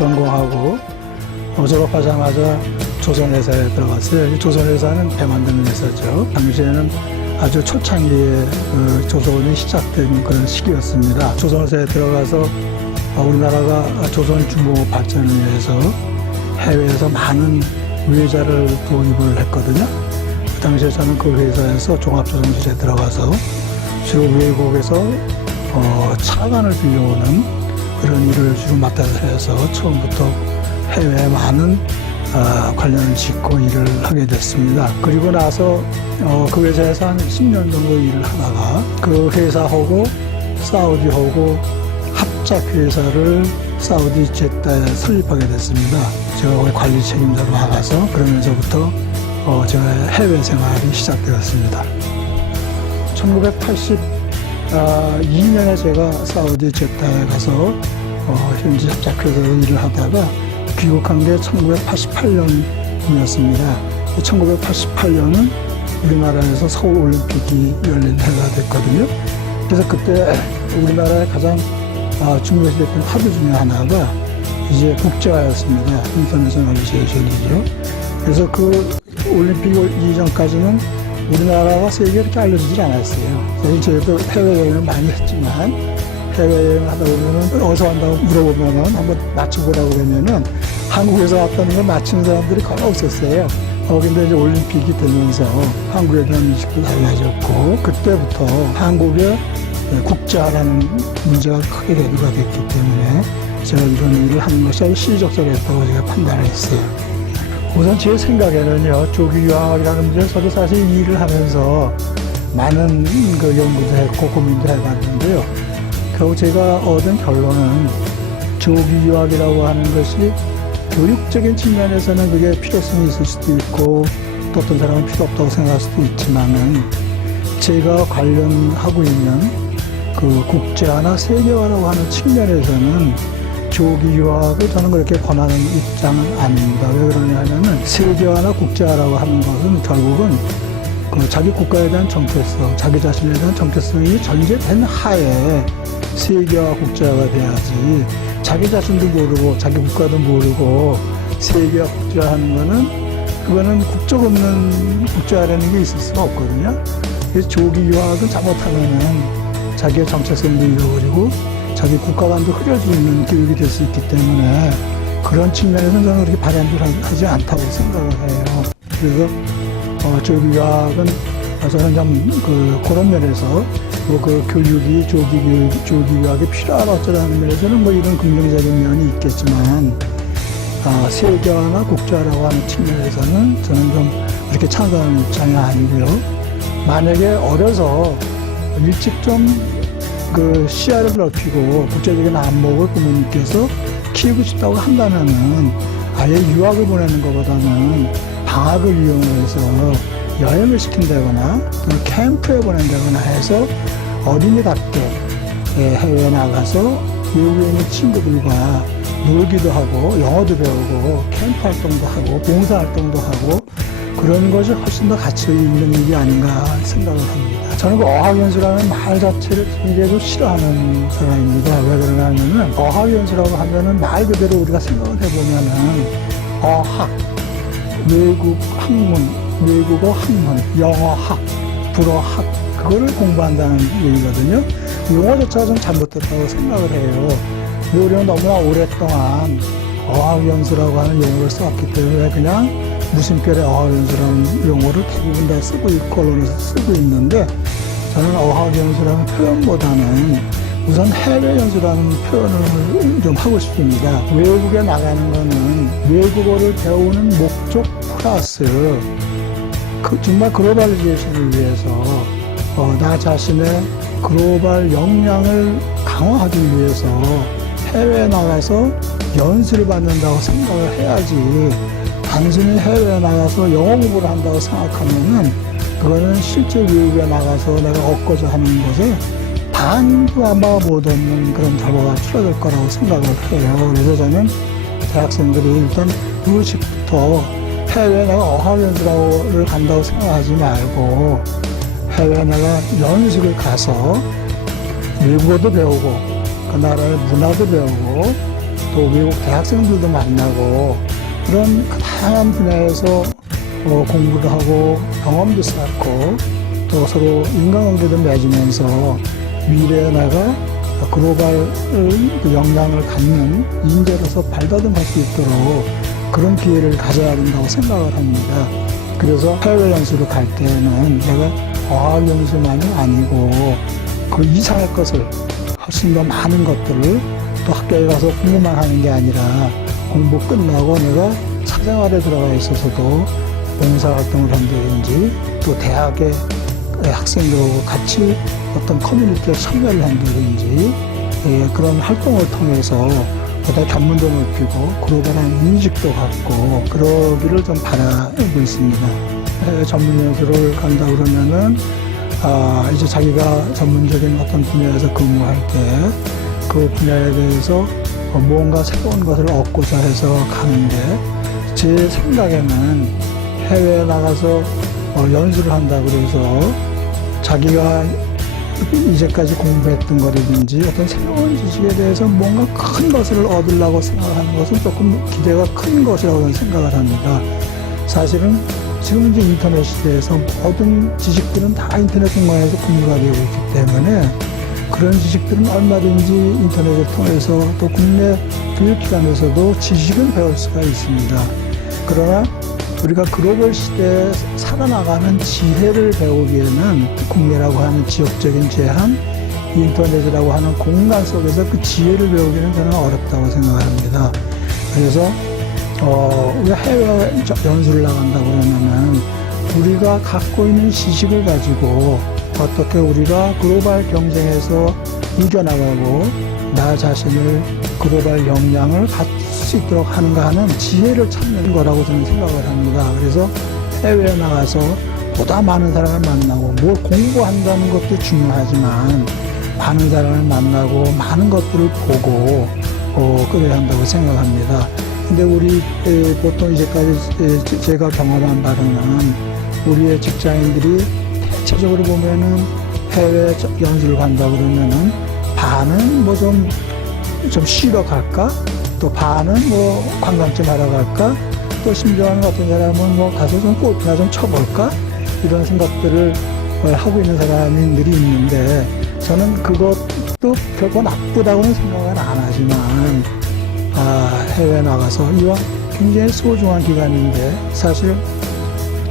전공하고 졸업하자마자 조선회사에 들어갔어요. 이 조선회사는 배 만드는 회사죠. 당시에는 아주 초창기에 조선이 시작된 그런 시기였습니다. 조선회사에 들어가서 우리나라가 조선 규모 발전을 위해서 해외에서 많은 외자를 도입을 했거든요. 그 당시에 저는 그 회사에서 종합조선실에 들어가서 주로 외국에서 차관을 빌려오는 그런 일을 주로 맡아서 해서 처음부터 해외에 많은 관련을 짓고 일을 하게 됐습니다. 그리고 나서 그 회사에서 한 10년 정도 일을 하다가 그 회사하고 사우디하고 합작 회사를 사우디 제다에 설립하게 됐습니다. 제가 거기 관리 책임자로 나가서 그러면서부터 제가 해외 생활이 시작되었습니다. 1982년에 제가 사우디 제다에 가서 현지 합작회사에서 일을 하다가 귀국한 게 1988년이었습니다. 1988년은 우리나라에서 서울올림픽이 열린 해가 됐거든요. 그래서 그때 우리나라의 가장 중요시됐던 카드 중에 하나가 이제 국제화였습니다. 인터내셔널리제이션이죠. 그래서 그 올림픽 이전까지는 우리나라가 세계에 이렇게 알려지질 않았어요. 사실 저희도 해외여행을 많이 했지만 해외여행을 하다 보면은 어디서 왔다고 물어보면은 한번 맞춰보라고 그러면은 한국에서 왔다는 걸 맞추는 사람들이 거의 없었어요. 근데 이제 올림픽이 되면서 한국에 대한 인식도 달라졌고 그때부터 한국의 국제화라는 문제가 크게 대두가 됐기 때문에 제가 이런 일을 하는 것이 아주 시의적절했다고 제가 판단을 했어요. 우선 제 생각에는요, 조기 유학이라는 문제, 저도 사실 이 일을 하면서 많은 그 연구도 했고 고민도 해봤는데요. 결국 제가 얻은 결론은 조기 유학이라고 하는 것이 교육적인 측면에서는 그게 필요성이 있을 수도 있고 또 어떤 사람은 필요 없다고 생각할 수도 있지만은 제가 관련하고 있는 그 국제화나 세계화라고 하는 측면에서는 조기 유학을 저는 그렇게 권하는 입장은 아닙니다. 왜 그러냐면은 세계화나 국제화라고 하는 것은 결국은 그 자기 국가에 대한 정체성, 자기 자신에 대한 정체성이 전제된 하에 세계화, 국제화가 돼야지 자기 자신도 모르고 자기 국가도 모르고 세계화, 국제화 하는 거는 그거는 국적 없는 국제화라는 게 있을 수가 없거든요. 그래서 조기 유학은 잘못하면은 자기의 정체성도 잃어버리고 자기 국가관도 흐려지는 교육이 될 수 있기 때문에 그런 측면에서는 저는 그렇게 바람직하지 않다고 생각을 해요. 그래서 조기 유학은 저는 좀 그런 면에서 그 교육이 조기 유학이 필요하다 어쩌라는 면에서는 뭐 이런 긍정적인 면이 있겠지만 세계화나 국제화라고 하는 측면에서는 저는 좀 그렇게 찬성하는 입장이 아니고요. 만약에 어려서 일찍 좀 그 시야를 넓히고 국제적인 안목을 부모님께서 키우고 싶다고 한다면은 아예 유학을 보내는 것보다는 방학을 이용해서 여행을 시킨다거나 또는 캠프에 보낸다거나 해서 어린이답게 해외에 나가서 외국에 있는 친구들과 놀기도 하고 영어도 배우고 캠프 활동도 하고 봉사 활동도 하고 그런 것이 훨씬 더 가치 있는 일이 아닌가 생각을 합니다. 저는 그 어학연수라는 말 자체를 굉장히 싫어하는 사람입니다. 왜 그러냐면은 어학연수라고 하면은 말 그대로 우리가 생각을 해보면은 어학, 외국 학문, 외국어 학문, 영어학, 불어학 그거를 공부한다는 얘기거든요. 용어 자체가 좀 잘못됐다고 생각을 해요. 우리는 너무나 오랫동안 어학연수라고 하는 용어를 써왔기 때문에 그냥 무심결에 어학연수라는 용어를 대부분 다 쓰고 있고 언론에서 쓰고 있는데 저는 어학연수라는 표현보다는 우선 해외연수라는 표현을 좀 하고 싶습니다. 외국에 나가는 거는 외국어를 배우는 목적 플러스 정말 글로벌리제이션을 위해서 나 자신의 글로벌 역량을 강화하기 위해서 해외에 나가서 연수를 받는다고 생각을 해야지 단순히 해외에 나가서 영어 공부를 한다고 생각하면은 그거는 실제 외국에 나가서 내가 얻고자 하는 것에 반도 아마 못 얻는 그런 결과가 줄어들 거라고 생각을 해요. 그래서 저는 대학생들이 일단 무의식부터 해외에 내가 어학연수를 간다고 생각하지 말고 해외에 내가 연수를 가서 외국어도 배우고 그 나라의 문화도 배우고 또 외국 대학생들도 만나고 그런 다양한 분야에서 공부를 하고 경험도 쌓고 또 서로 인간관계도 맺으면서 미래에 나가 글로벌 역량을 갖는 인재로서 발돋움할 수 있도록 그런 기회를 가져야 된다고 생각을 합니다. 그래서 해외 연수를 갈 때는 내가 어학 연수만이 아니고 그 이상의 것을 훨씬 더 많은 것들을 또 학교에 가서 공부만 하는 게 아니라 공부 끝나고 내가 사생활에 들어가 있어서도 봉사활동을 한다든지 또 대학의 학생들하고 같이 어떤 커뮤니티에 참여를 한다든지 그런 활동을 통해서 보다 견문도 높이고 글로벌한 인식도 갖고 그러기를 좀 바라고 있습니다. 해외 전문연수를 간다 그러면은 이제 자기가 전문적인 어떤 분야에서 근무할 때 그 분야에 대해서 무언가 새로운 것을 얻고자 해서 가는데 제 생각에는 해외에 나가서 연수를 한다 그래서 자기가 이제까지 공부했던 거라든지 어떤 새로운 지식에 대해서 뭔가 큰 것을 얻으려고 생각하는 것은 조금 기대가 큰 것이라고 생각을 합니다. 사실은 지금 이제 인터넷 시대에서 모든 지식들은 다 인터넷 공간에서 공유가 되고 있기 때문에 그런 지식들은 얼마든지 인터넷을 통해서 또 국내 교육기관에서도 지식은 배울 수가 있습니다. 그러나 우리가 글로벌 시대에 살아나가는 지혜를 배우기에는 국내라고 하는 지역적인 제한, 인터넷이라고 하는 공간 속에서 그 지혜를 배우기는 저는 어렵다고 생각을 합니다. 그래서 우리가 해외 연수를 나간다고 그러면은 우리가 갖고 있는 지식을 가지고 어떻게 우리가 글로벌 경쟁에서 이겨나가고 나 자신을 글로벌 역량을 갖출 수 있도록 하는가 하는 지혜를 찾는 거라고 저는 생각을 합니다. 그래서 해외에 나가서 보다 많은 사람을 만나고 뭘 공부한다는 것도 중요하지만 많은 사람을 만나고 많은 것들을 보고 그래야 한다고 생각합니다. 근데 우리 보통 이제까지 제가 경험한 바로는 우리의 직장인들이 대체적으로 보면은 해외 연수를 간다 그러면은 반은 뭐 좀 쉬러 갈까? 또 반은 뭐 관광 좀 하러 갈까? 또 심지어는 같은 사람은 뭐 가서 좀 골프나 좀 쳐볼까? 이런 생각들을 하고 있는 사람들이 있는데 저는 그것도 결코 나쁘다고는 생각은 안 하지만 해외 나가서 이와 굉장히 소중한 기간인데 사실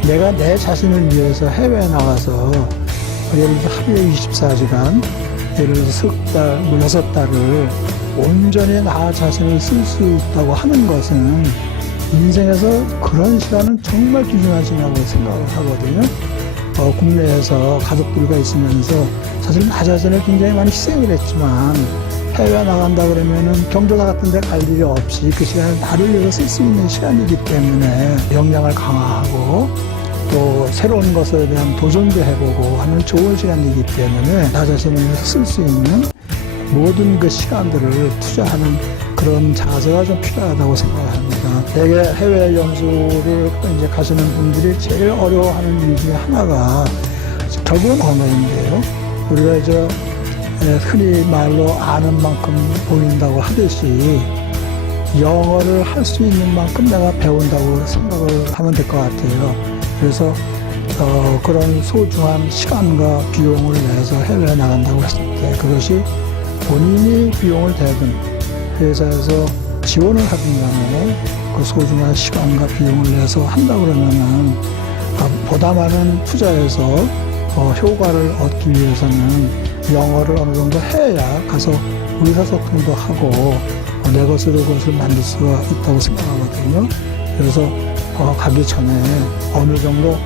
내가 내 자신을 위해서 해외에 나가서 예를 들어서 하루에 24시간 예를 들어서 석 달, 뭐 6달을 온전히 나 자신을 쓸 수 있다고 하는 것은 인생에서 그런 시간은 정말 귀중한 시간이라고 생각을 하거든요. 국내에서 가족들과 있으면서 사실 나 자신을 굉장히 많이 희생을 했지만 해외에 나간다 그러면은 경조사 같은 데 갈 일이 없이 그 시간을 나를 위해서 쓸 수 있는 시간이기 때문에 역량을 강화하고 또 새로운 것에 대한 도전도 해보고 하는 좋은 시간이기 때문에 나 자신을 위해서 쓸 수 있는 모든 그 시간들을 투자하는 그런 자세가 좀 필요하다고 생각을 합니다. 대개 해외 연수를 이제 가시는 분들이 제일 어려워하는 일 중에 하나가 결국은 언어인데요. 우리가 이제 흔히 말로 아는 만큼 보인다고 하듯이 영어를 할 수 있는 만큼 내가 배운다고 생각을 하면 될 것 같아요. 그래서 그런 소중한 시간과 비용을 내서 해외에 나간다고 했을 때 그것이 본인이 비용을 대든 회사에서 지원을 하든 간에 그 소중한 시간과 비용을 내서 한다 그러면은 보다 많은 투자에서 효과를 얻기 위해서는 영어를 어느 정도 해야 가서 의사소통도 하고 내 것으로 그것을 만들 수가 있다고 생각하거든요. 그래서 가기 전에 어느 정도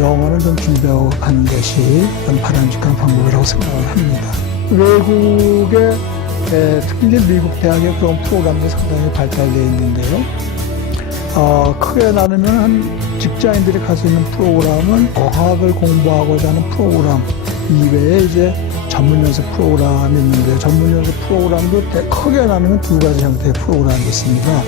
영어는 좀 준비하고 가는 것이 바람직한 방법이라고 생각을 합니다. 외국의 특히 이제 미국 대학의 그런 프로그램도 상당히 발달되어 있는데요. 크게 나누면 직장인들이 갈 수 있는 프로그램은 어학을 공부하고자 하는 프로그램 이외에 이제 전문연수 프로그램이 있는데요. 전문연수 프로그램도 크게 나누면 두 가지 형태의 프로그램이 있습니다.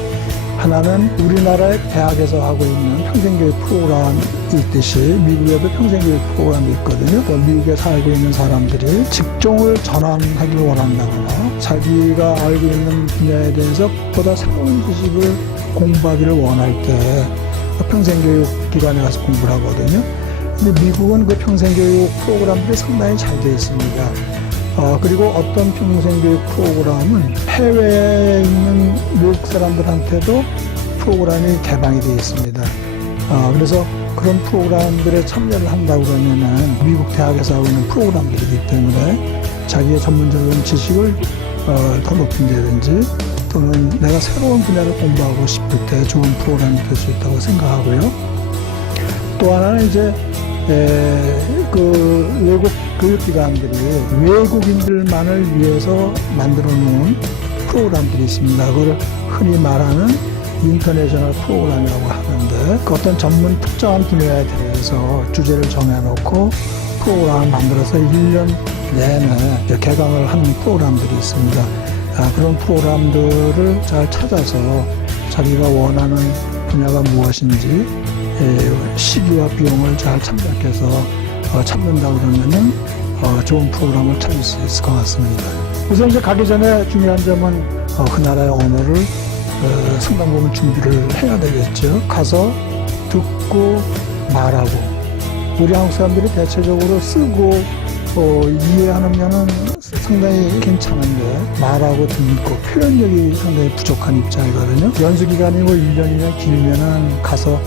하나는 우리나라의 대학에서 하고 있는 평생교육 프로그램이 있듯이 미국에도 평생교육 프로그램이 있거든요. 또 미국에 살고 있는 사람들이 직종을 전환하길 원한다거나 자기가 알고 있는 분야에 대해서 보다 새로운 지식을 공부하기를 원할 때 평생교육 기관에 가서 공부를 하거든요. 근데 미국은 그 평생교육 프로그램들이 상당히 잘 되어 있습니다. 그리고 어떤 평생교육 프로그램은 해외에 있는 미국 사람들한테도 프로그램이 개방이 되어 있습니다. 그래서 그런 프로그램들에 참여를 한다고 그러면은 미국 대학에서 하고 있는 프로그램들이기 때문에 자기의 전문적인 지식을 더 높인다든지 또는 내가 새로운 분야를 공부하고 싶을 때 좋은 프로그램이 될 수 있다고 생각하고요. 또 하나는 이제 그 외국 교육기관들이 외국인들만을 위해서 만들어 놓은 프로그램들이 있습니다. 그걸 흔히 말하는 인터내셔널 프로그램이라고 하는데 그 어떤 전문 특정한 분야에 대해서 주제를 정해놓고 프로그램을 만들어서 1년 내내 개강을 하는 프로그램들이 있습니다. 그런 프로그램들을 잘 찾아서 자기가 원하는 분야가 무엇인지 시기와 비용을 잘 참작해서 찾는다고 그러면은 좋은 프로그램을 찾을 수 있을 것 같습니다. 우선 이제 가기 전에 중요한 점은 그 나라의 언어를 상당 부분 준비를 해야 되겠죠. 가서 듣고 말하고 우리 한국 사람들이 대체적으로 쓰고 이해하는 상당히 괜찮은데 말하고 듣고 표현력이 상당히 부족한 입장이거든요. 연수 기간이 1년이나 길면은 가서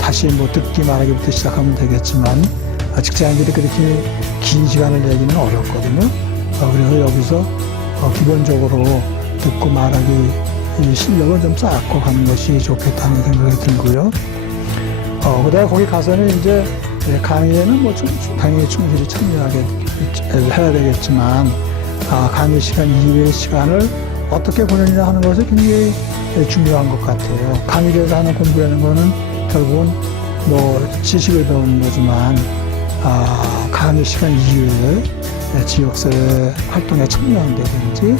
다시 듣기 말하기부터 시작하면 되겠지만 직장인들이 그렇게 긴 시간을 내기는 어렵거든요. 그래서 여기서 기본적으로 듣고 말하기 실력을 좀 쌓고 가는 것이 좋겠다는 생각이 들고요. 그다음에 거기 가서는 이제 강의에는 당연히 충실히 참여해야 되겠지만 강의 시간 이외의 시간을 어떻게 보내느냐 하는 것이 굉장히 중요한 것 같아요. 강의에서 하는 공부라는 거는 결국은 지식을 배우는 거지만 강의 시간 이외에 지역사회 활동에 참여한다든지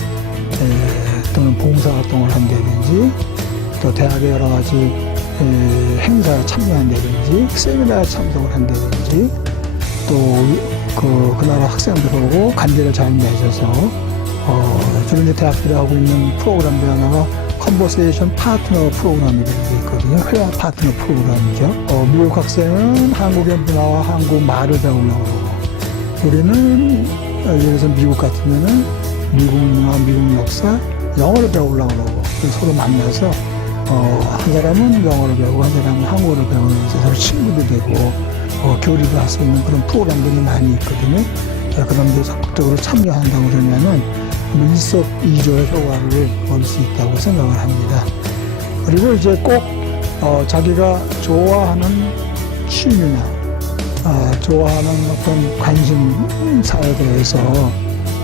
또는 봉사활동을 한다든지 또 대학의 여러 가지 행사에 참여한다든지 세미나에 참석을 한다든지 또 그 나라 학생들하고 관계를 잘 맺어서 주로 이제 대학들이 하고 있는 프로그램 중 하나가 컨버세이션 파트너 프로그램이라는 게 있거든요. 회화 파트너 프로그램이죠. 미국 학생은 한국의 문화와 한국 말을 배우려고 그러고 우리는 예를 들어서 미국 같으면은 미국 문화, 미국 역사, 영어를 배우려고 그러고 서로 만나서 한 사람은 영어를 배우고 한 사람은 한국어를 배우면서 서로 친구도 되고 교류도 할 수 있는 그런 프로그램들이 많이 있거든요. 그런 데 적극적으로 참여한다고 그러면은 일석이조의 효과를 얻을 수 있다고 생각을 합니다. 그리고 이제 꼭 자기가 좋아하는 취미나 좋아하는 어떤 관심사에 대해서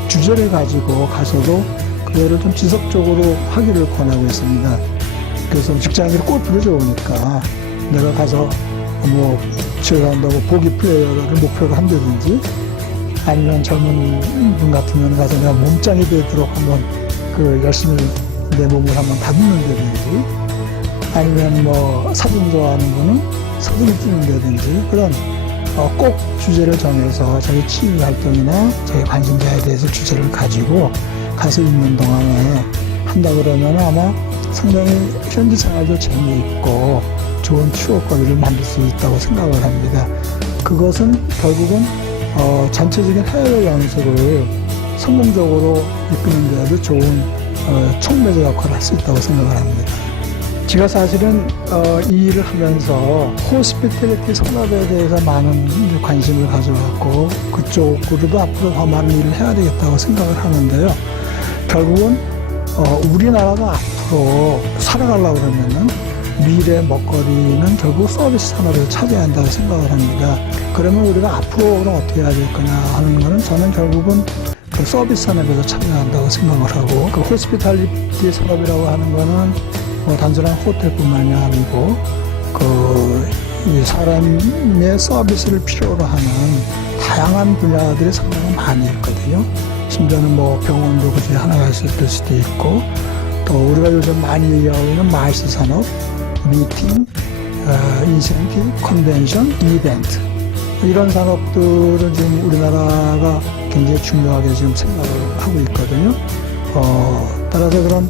주제를 가지고 가서도 그거를 좀 지속적으로 하기를 권하고 있습니다. 그래서 직장인들이 골프를 좋으니까 내가 가서 집에 간다고 보기 플레이어를 목표로 한다든지 아니면 젊은 분 같으면 가서 내가 몸짱이 되도록 한번 열심히 내 몸을 한번 다듬는다든지 아니면 사진 좋아하는 분은 사진을 찍는다든지 그런 꼭 주제를 정해서 자기 취미 활동이나 자기 관심사에 대해서 주제를 가지고 가서 있는 동안에 한다 그러면 아마 상당히 현지 생활도 재미있고 좋은 추억거리를 만들 수 있다고 생각을 합니다. 그것은 결국은 전체적인 해외 연수를 성공적으로 이끄는 데에도 좋은 촉매제 역할을 할 수 있다고 생각을 합니다. 제가 사실은 이 일을 하면서 호스피탈리티 산업에 대해서 많은 관심을 가져왔고 그쪽으로도 앞으로 더 많은 일을 해야 되겠다고 생각을 하는데요. 결국은 우리나라가 앞으로 살아가려고 그러면은 미래 먹거리는 결국 서비스 산업을 차지해야 한다고 생각을 합니다. 그러면 우리가 앞으로 어떻게 해야 될 거냐 하는 거는 저는 결국은 그 서비스 산업에서 참여한다고 생각을 하고 그 호스피탈리티 산업이라고 하는 거는 단순한 호텔뿐만이 아니고 이 사람의 서비스를 필요로 하는 다양한 분야들이 상당히 많이 있거든요. 심지어는 병원도 그중에 하나가 있을 수도 있고 또 우리가 요즘 많이 얘기하고 있는 마이스 산업, 미팅, 인센티브, 컨벤션, 이벤트 이런 산업들은 지금 우리나라가 굉장히 중요하게 지금 생각을 하고 있거든요. 따라서 그런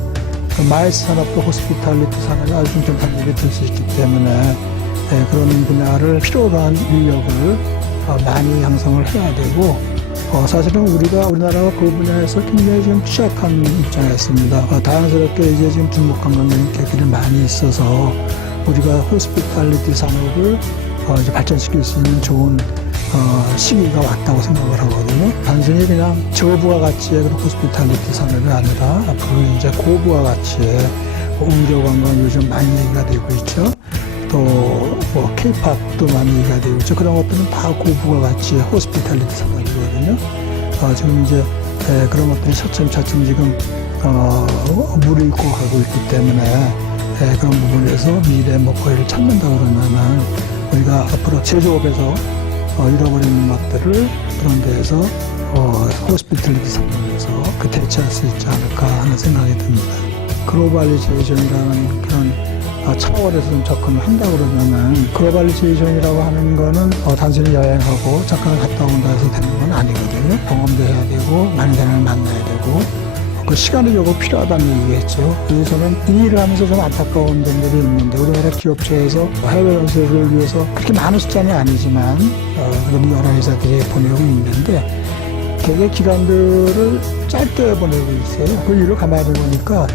마이스 산업과 호스피탈리티 산업이 아주 중점적인 일이 될 수 있기 때문에 그런 분야를 필요로 한 인력을 많이 양성을 해야 되고 사실은 우리나라가 그 분야에서 굉장히 지금 취약한 입장에 있습니다. 다양스럽게 이제 지금 중국 관광객들이 많이 있어서 우리가 호스피탈리티 산업을 이제 발전시킬 수 있는 좋은 시기가 왔다고 생각을 하거든요. 단순히 그냥 저부가가치의 그런 호스피탈리티 산업이 아니라 앞으로 이제 고부가가치의 의료관광 요즘 많이 얘기가 되고 있죠. 또 뭐 K-팝도 많이 얘기가 되고 있죠. 그런 것들은 다 고부가가치의 호스피탈리티 산업이거든요. 지금 이제 그런 것들이 차츰차츰 지금 물을 잇고 가고 있기 때문에 그런 부분에서 미래 먹거리를 찾는다 그러면은 우리가 앞으로 제조업에서 잃어버리는 것들을 그런 데에서 호스피탈리티 산업에서 대체할 수 있지 않을까 하는 생각이 듭니다. 글로벌리제이션이라는 그런 차원에서 좀 접근을 한다 그러면은 글로벌리제이션이라고 하는 거는 단순히 여행하고 잠깐 갔다 온다 해서 되는 건 아니거든요. 경험도 해야 되고 많은 사람을 만나야 되고 그 시간이 조금 필요하다는 얘기겠죠. 그래서 저는 이 일을 하면서 좀 안타까운 점들이 있는데 우리나라 기업체에서 해외 연수를 위해서 그렇게 많은 숫자는 아니지만 그런 여러 회사들이 보내고 있는데 되게 기간들을 짧게 보내고 있어요. 그 일을 가만히 보니까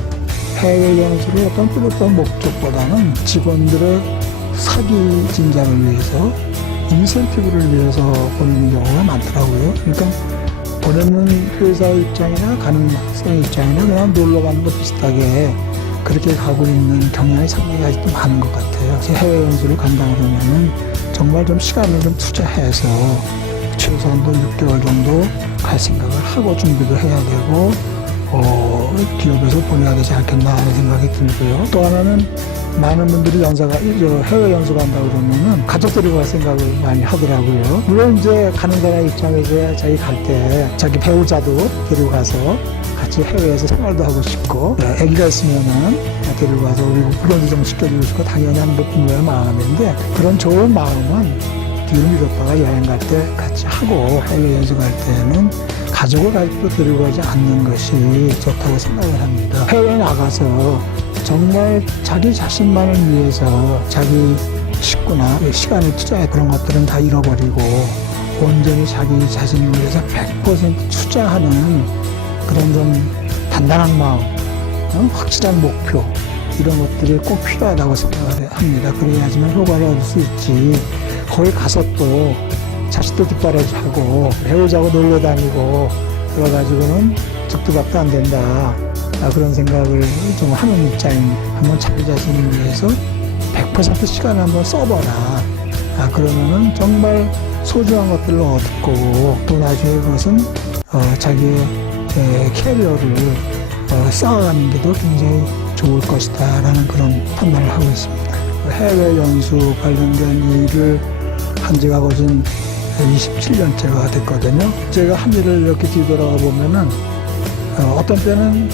해외 연수를 어떤 뚜렷한 목적보다는 직원들의 사기 진작을 위해서 인센티브를 위해서 보내는 경우가 많더라고요. 그러니까 보내는 회사 입장이나 가는 학생 입장이나 그냥 놀러 가는 것 비슷하게 그렇게 가고 있는 경향이 상당히 아직도 많은 것 같아요. 해외 연수를 간다 그러면은 정말 좀 시간을 좀 투자해서 최소한도 6개월 정도 갈 생각을 하고 준비도 해야 되고 기업에서 보내야 되지 않겠나 하는 생각이 들고요. 또 하나는 많은 분들이 해외 연수 간다 그러면은 가족 데리고 갈 생각을 많이 하더라고요. 물론 이제 가는 사람 입장에서 자기 갈 때 자기 배우자도 데리고 가서 같이 해외에서 생활도 하고 싶고 아기가 있으면은 데리고 가서 우리 그런 좀 시켜주고 싶고 당연히 하는 것 분명히 마음인데 그런 좋은 마음은 뒤로 미뤘다가 여행 갈 때 같이 하고 해외 연수 갈 때는 가족을 아직도 데리고 가지 않는 것이 좋다고 생각을 합니다. 해외에 나가서 정말 자기 자신만을 위해서 자기 식구나 시간을 투자해 그런 것들은 다 잃어버리고 온전히 자기 자신을 위해서 100% 투자하는 그런 좀 단단한 마음, 확실한 목표 이런 것들이 꼭 필요하다고 생각을 합니다. 그래야지만 효과를 얻을 수 있지. 거기 가서 또 자식도 뒷바라지하고 배우자고 놀러 다니고 그래가지고는 적두밥도 안 된다. 그런 생각을 좀 하는 입장인 한번 자기 자신을 위해서 100% 시간을 한번 써봐라. 그러면은 정말 소중한 것들을 얻을 거고 또 나중에 그것은 자기의 캐리어를 쌓아가는 데도 굉장히 좋을 것이다 라는 그런 판단을 하고 있습니다. 해외 연수 관련된 일을 한 지가 거진 27년째가 됐거든요. 제가 한 일을 이렇게 뒤돌아가 보면은 어떤 때는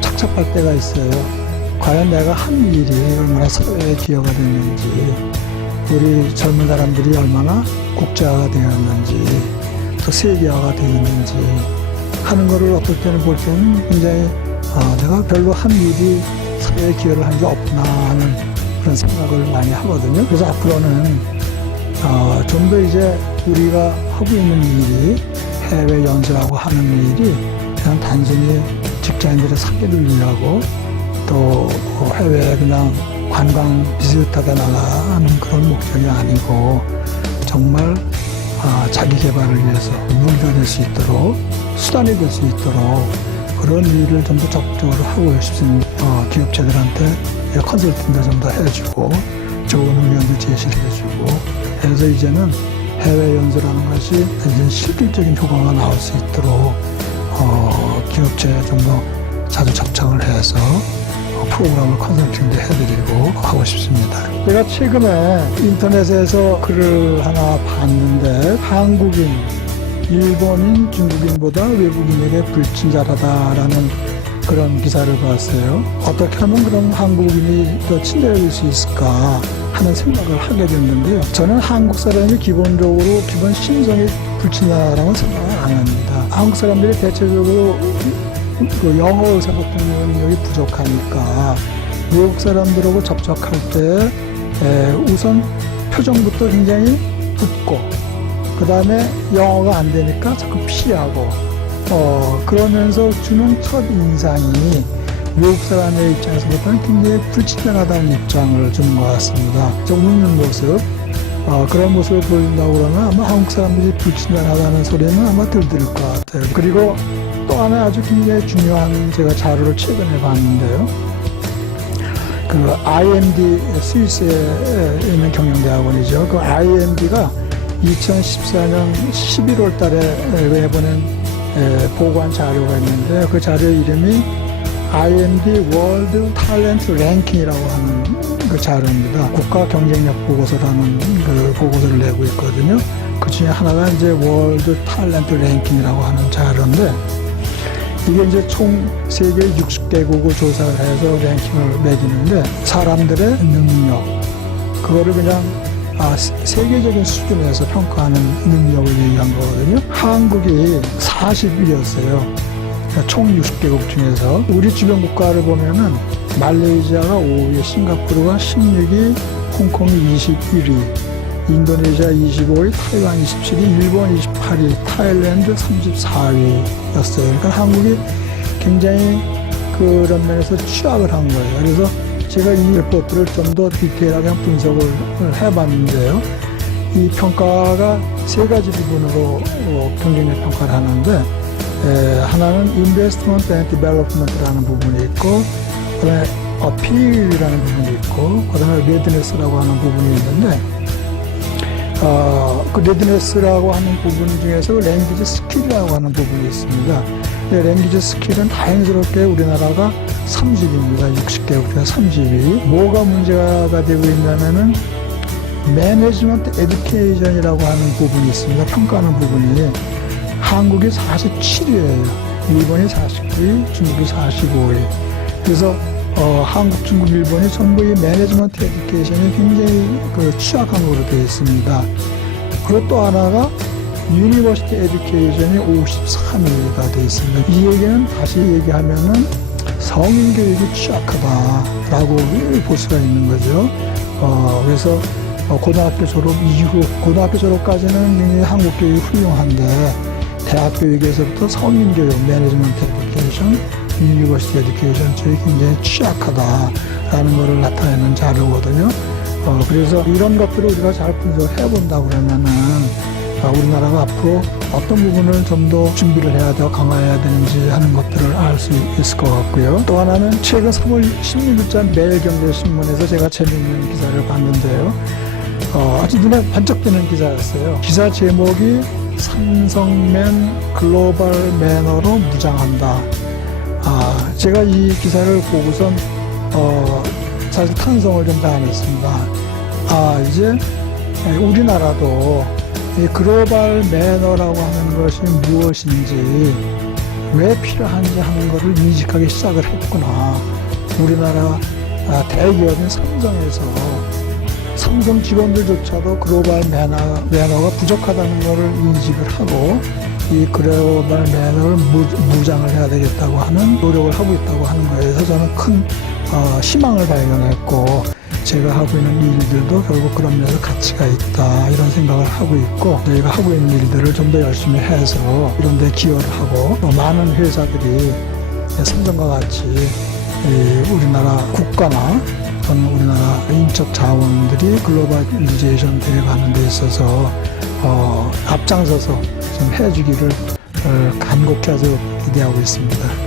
착잡할 때가 있어요. 과연 내가 한 일이 얼마나 사회에 기여가 됐는지, 우리 젊은 사람들이 얼마나 국제화가 되었는지, 또 세계화가 되었는지 하는 거를 어떨 때는 볼 때는 굉장히 내가 별로 한 일이 사회에 기여를 한 게 없구나 하는 그런 생각을 많이 하거든요. 그래서 앞으로는 좀 더 이제 우리가 하고 있는 일이 해외 연수하고 하는 일이 그냥 단순히 직장인들의 사기를 위하고 또 해외에 그냥 관광 비슷하게 나가는 그런 목적이 아니고 정말 자기 개발을 위해서 무기가 될 수 있도록 수단이 될 수 있도록 그런 일을 좀 더 적극적으로 하고 싶습니다. 기업체들한테 컨설팅도 좀 더 해주고 좋은 의견도 제시를 해주고 그래서 이제는 해외 연수라는 것이 이제 실질적인 효과가 나올 수 있도록 기업체에 좀 더 자주 접촉을 해서 프로그램을 컨설팅도 해드리고 하고 싶습니다. 제가 최근에 인터넷에서 글을 하나 봤는데 한국인, 일본인, 중국인보다 외국인에게 불친절하다라는 그런 기사를 봤어요. 어떻게 하면 그럼 한국인이 더 친절해질 수 있을까 하는 생각을 하게 됐는데요. 저는 한국 사람이 기본적으로 기본 심성이 불친절하다고 생각을 안 합니다. 한국 사람들이 대체적으로 그 영어 의사소통 능력이 부족하니까 외국 사람들하고 접촉할 때 우선 표정부터 굉장히 붓고 그 다음에 영어가 안 되니까 자꾸 피하고 그러면서 주는 첫 인상이 외국 사람의 입장에서부터는 굉장히 불친절하다는 입장을 주는 것 같습니다. 좀 웃는 모습 그런 모습을 보인다고 그러면 아마 한국 사람들이 불친절하다는 소리는 아마 덜 들을 것 같아요. 그리고 또 하나 아주 굉장히 중요한 제가 자료를 최근에 봤는데요. 그 IMD 스위스에 있는 경영대학원이죠. 그 IMD가 2014년 11월 달에 내보낸 보고한 자료가 있는데 그 자료 이름이 IMD 월드 탤런트 랭킹이라고 하는 그 자료입니다. 국가 경쟁력 보고서라는 그 보고서를 내고 있거든요. 그 중에 하나가 이제 월드 탤런트 랭킹이라고 하는 자료인데 이게 이제 총 세계 60개국을 조사를 해서 랭킹을 매기는데 사람들의 능력 그거를 그냥 세계적인 수준에서 평가하는 능력을 얘기한 거거든요. 한국이 40위였어요. 총 60개국 중에서 우리 주변 국가를 보면은 말레이시아가 5위, 싱가포르가 16위, 홍콩이 21위, 인도네시아 25위, 타이완 27위, 일본 28위, 타일랜드 34위였어요. 그러니까 한국이 굉장히 그런 면에서 취약을 한 거예요. 그래서 제가 이 리포트를 좀 더 디테일하게 분석을 해봤는데요. 이 평가가 세 가지 부분으로 경쟁력 평가를 하는데 하나는 Investment and Development라는 부분이 있고 그다음에 Appeal이라는 부분이 있고 그다음에 Readiness라고 하는 부분이 있는데 그 Readiness라고 하는 부분 중에서 Language Skill이라고 하는 부분이 있습니다. 랭귀지 스킬은 다행스럽게 우리나라가 30위입니다. 60개국 중에 30위. 뭐가 문제가 되고 있냐면은 매니지먼트 에듀케이션이라고 하는 부분이 있습니다. 평가하는 부분이 한국이 47위예요. 일본이 49위, 중국이 45위. 그래서 한국, 중국, 일본이 전부 이 매니지먼트 에듀케이션이 굉장히 취약한 것으로 되어 있습니다. 그리고 또 하나가 유니버시티 에듀케이션이 53위가 되어 있습니다. 이 얘기는 다시 얘기하면은 성인 교육이 취약하다라고 볼 수가 있는 거죠. 그래서 고등학교 졸업 이후, 고등학교 졸업까지는 굉장히 한국 교육이 훌륭한데 대학 교육에서부터 성인 교육, 매니지먼트 에듀케이션, 유니버시티 에듀케이션 쪽이 굉장히 취약하다라는 것을 나타내는 자료거든요. 그래서 이런 것들을 우리가 잘 분석해 본다 그러면은 우리나라가 앞으로 어떤 부분을 좀 더 준비를 해야 되고 강화해야 되는지 하는 것들을 알 수 있을 것 같고요. 또 하나는 최근 3월 16일자 매일경제신문에서 제가 재미있는 기사를 봤는데요. 아주 눈에 번쩍 뜨는 기사였어요. 기사 제목이 삼성맨 글로벌 매너로 무장한다. 제가 이 기사를 보고선 사실 탄성을 좀 당했습니다. 이제 우리나라도 이 글로벌 매너라고 하는 것이 무엇인지 왜 필요한지 하는 것을 인식하기 시작을 했구나. 우리나라 대기업인 삼성에서 삼성 직원들조차도 글로벌 매너가 부족하다는 것을 인식을 하고 이 글로벌 매너를 무장을 해야 되겠다고 하는 노력을 하고 있다고 하는 거에서 저는 큰 희망을 발견했고 제가 하고 있는 일들도 결국 그런 면에서 가치가 있다 이런 생각을 하고 있고 저희가 하고 있는 일들을 좀 더 열심히 해서 이런 데 기여를 하고 많은 회사들이 삼성과 같이 우리나라 국가나 또는 우리나라 인적 자원들이 글로벌리제이션 되어가는 데 있어서 앞장서서 좀 해주기를 간곡히 아주 기대하고 있습니다.